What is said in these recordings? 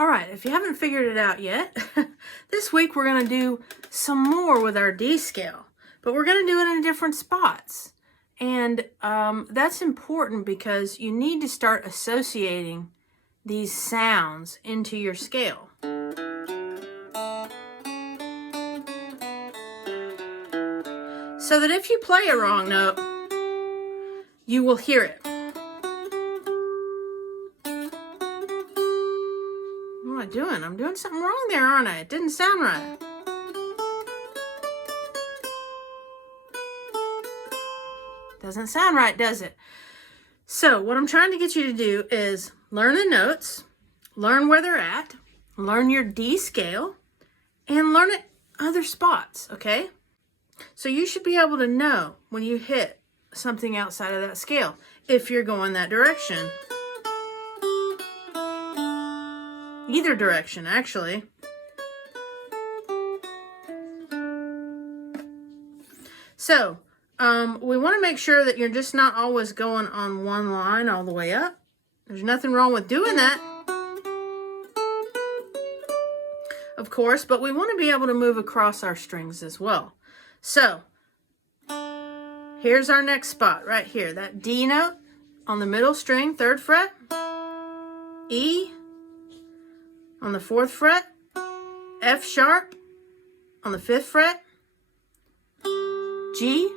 All right, if you haven't figured it out yet, this week we're going to do some more with our D scale, but we're going to do it in different spots. And that's important because you need to start associating these sounds into your scale. So that if you play a wrong note, you will hear it. What am I doing? I'm doing something wrong there, aren't I? It didn't sound right. Doesn't sound right, does it? So what I'm trying to get you to do is learn the notes, learn where they're at, learn your D scale, and learn it other spots, okay? So you should be able to know when you hit something outside of that scale, if you're going that direction. Either direction, actually. So, we want to make sure that you're just not always going on one line all the way up. There's nothing wrong with doing that, of course, but we want to be able to move across our strings as well. So, here's our next spot right here. That D note on the middle string, 3rd fret. E on the 4th fret. F sharp on the 5th fret. G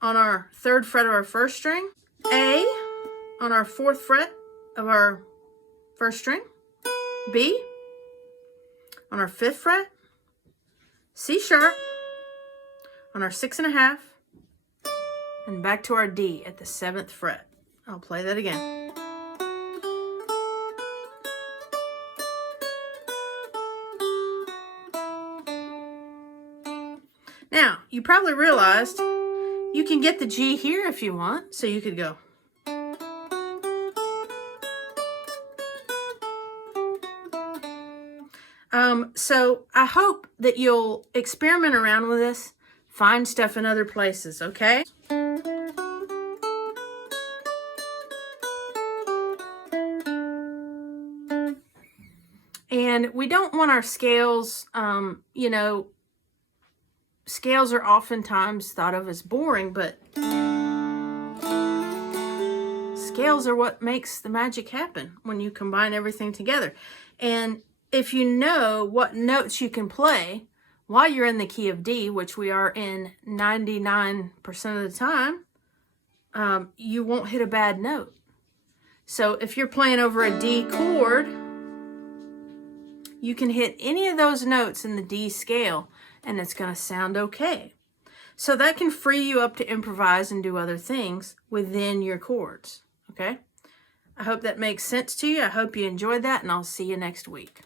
on our 3rd fret of our 1st string. A on our 4th fret of our 1st string. B on our 5th fret. C sharp on our 6.5, and back to our D at the 7th fret. I'll play that again. Now, you probably realized you can get the G here if you want, so you could go. So I hope that you'll experiment around with this, find stuff in other places, okay? And we don't want our scales, you know, scales are oftentimes thought of as boring, but scales are what makes the magic happen when you combine everything together. And if you know what notes you can play while you're in the key of D, which we are in 99% of the time, you won't hit a bad note. So if you're playing over a D chord, you can hit any of those notes in the D scale and it's going to sound okay. So that can free you up to improvise and do other things within your chords, okay? I hope that makes sense to you. I hope you enjoyed that, and I'll see you next week.